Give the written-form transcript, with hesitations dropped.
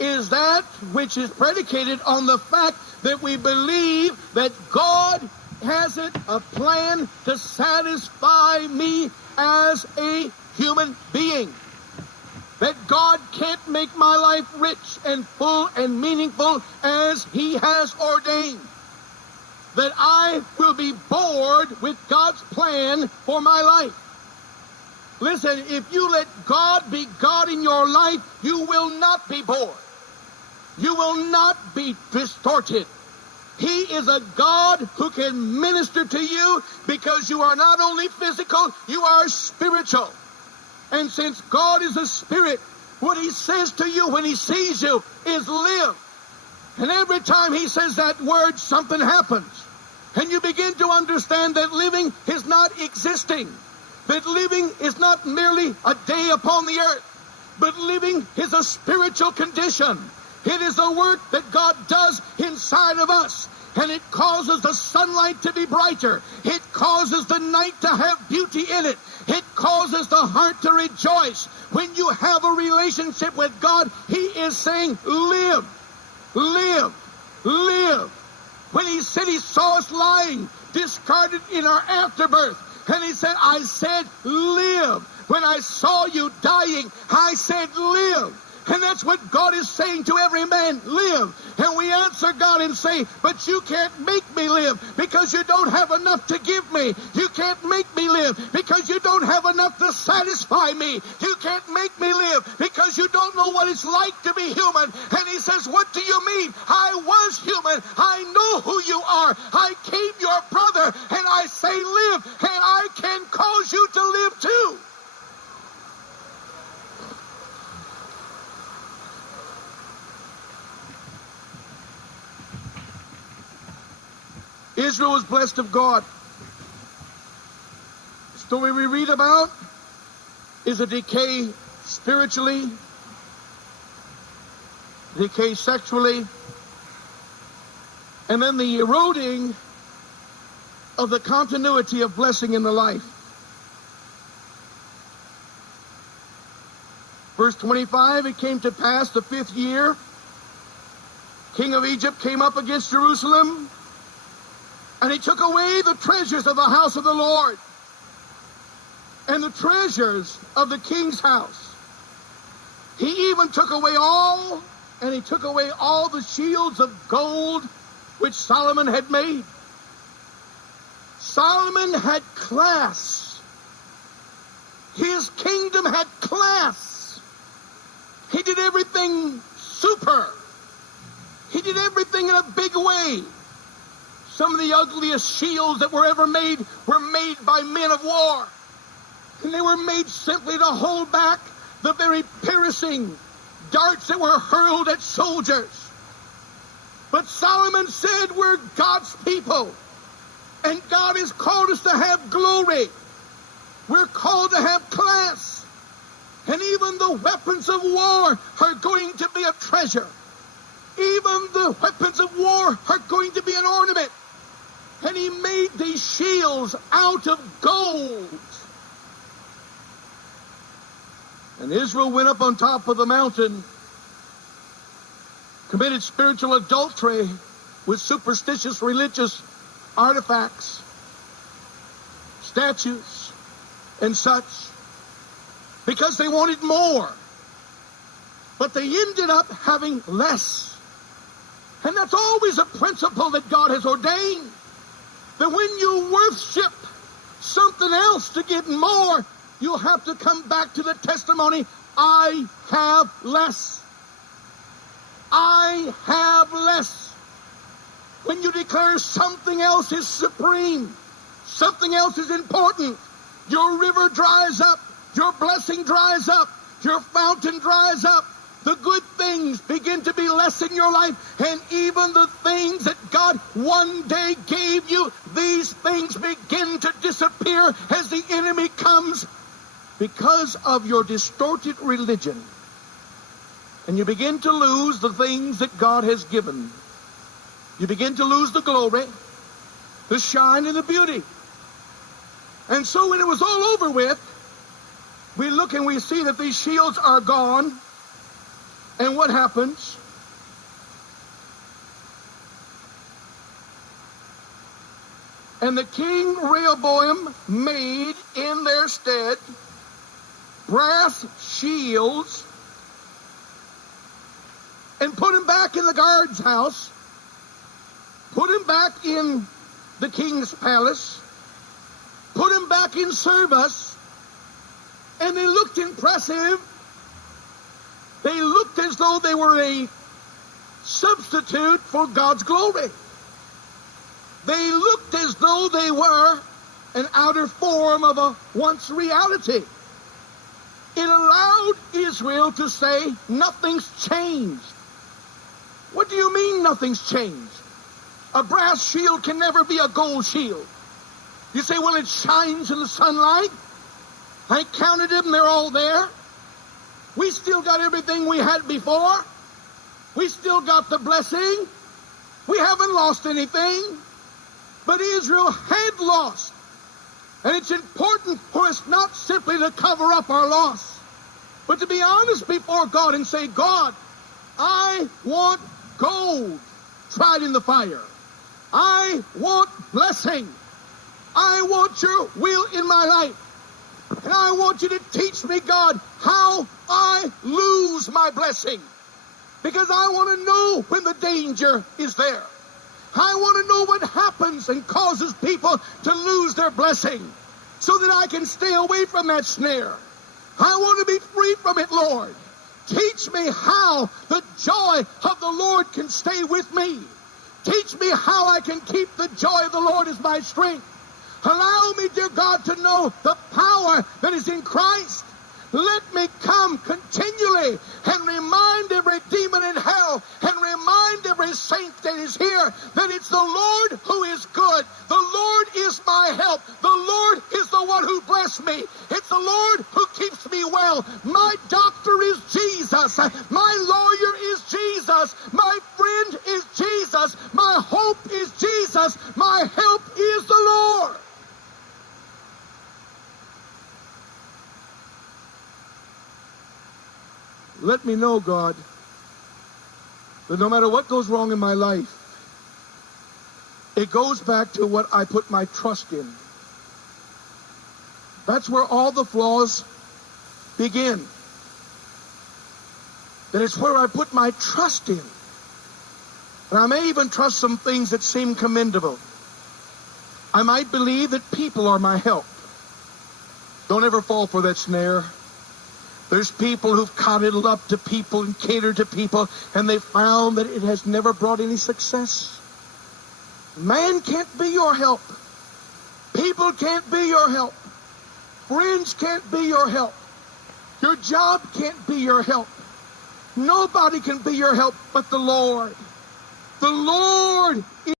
is that which is predicated on the fact that we believe that God hasn't a plan to satisfy me as a human being. That God can't make my life rich and full and meaningful as He has ordained. That I will be bored with God's plan for my life. Listen, if you let God be God in your life, you will not be bored. You will not be distorted. He is a God who can minister to you because you are not only physical, you are spiritual. And since God is a spirit, what He says to you when He sees you is live. And every time He says that word, something happens. And you begin to understand that living is not existing. That living is not merely a day upon the earth, but living is a spiritual condition. It is a work that God does inside of us, and it causes the sunlight to be brighter. It causes the night to have beauty in it. It causes the heart to rejoice. When you have a relationship with God, He is saying, live, live, live. When He said He saw us lying, discarded in our afterbirth, and He said, I said, live. When I saw you dying, I said, live. And that's what God is saying to every man, live. And we answer God and say, but you can't make me live because you don't have enough to give me. You can't make me live because you don't have enough to satisfy me. You can't make me live because you don't know what it's like to be human. And He says, what do you mean? I was human. I know who you are. I came your brother, and I say live, and I can cause you to live too. Israel was blessed of God. The story we read about is a decay spiritually, decay sexually, and then the eroding of the continuity of blessing in the life. Verse 25, it came to pass the 5th year, king of Egypt came up against Jerusalem, and he took away the treasures of the house of the Lord and the treasures of the king's house. He even took away all the shields of gold which Solomon had made. Solomon had class. His kingdom had class. He did everything super. He did everything in a big way. Some of the ugliest shields that were ever made were made by men of war. And they were made simply to hold back the very piercing darts that were hurled at soldiers. But Solomon said, we're God's people. And God has called us to have glory. We're called to have class. And even the weapons of war are going to be a treasure. Even the weapons of war are going to be an ornament. And he made these shields out of gold. And Israel went up on top of the mountain, committed spiritual adultery with superstitious religious artifacts, statues, and such, because they wanted more. But they ended up having less. And that's always a principle that God has ordained. That when you worship something else to get more, you'll have to come back to the testimony, I have less. I have less. When you declare something else is supreme, something else is important, your river dries up, your blessing dries up, your fountain dries up. The good things begin to be less in your life, and even the things that God one day gave you, these things begin to disappear as the enemy comes because of your distorted religion. And you begin to lose the things that God has given. You begin to lose the glory, the shine, and the beauty. And so when it was all over with, we look and we see that these shields are gone. And what happens? And the king Rehoboam made in their stead brass shields and put him back in the guard's house, put him back in the king's palace, put him back in service, and they looked impressive. They looked as though they were a substitute for God's glory. They looked as though they were an outer form of a once reality. It allowed Israel to say, nothing's changed. What do you mean nothing's changed? A brass shield can never be a gold shield. You say, well, it shines in the sunlight. I counted them, they're all there. We still got everything we had before. We still got the blessing. We haven't lost anything. But Israel had lost. And it's important for us not simply to cover up our loss, but to be honest before God and say, God, I want gold tried in the fire. I want blessing. I want your will in my life. And I want you to teach me, God, how I lose my blessing. Because I want to know when the danger is there. I want to know what happens and causes people to lose their blessing so that I can stay away from that snare. I want to be free from it, Lord. Teach me how the joy of the Lord can stay with me. Teach me how I can keep the joy of the Lord as my strength. Allow me, dear God, to know the power that is in Christ. Let me come continually and remind every demon in hell and remind every saint that is here that it's the Lord who is good. The Lord is my help. The Lord is the one who blessed me. It's the Lord who keeps me well. My doctor is Jesus. My lawyer is Jesus. My friend is Jesus. My hope is Jesus. My help is the Lord. Let me know, God, that no matter what goes wrong in my life, it goes back to what I put my trust in. That's where all the flaws begin. That it's where I put my trust in. And I may even trust some things that seem commendable. I might believe that people are my help. Don't ever fall for that snare. There's people who've coddled up to people and catered to people, and they found that it has never brought any success. Man can't be your help. People can't be your help. Friends can't be your help. Your job can't be your help. Nobody can be your help but the Lord. The Lord is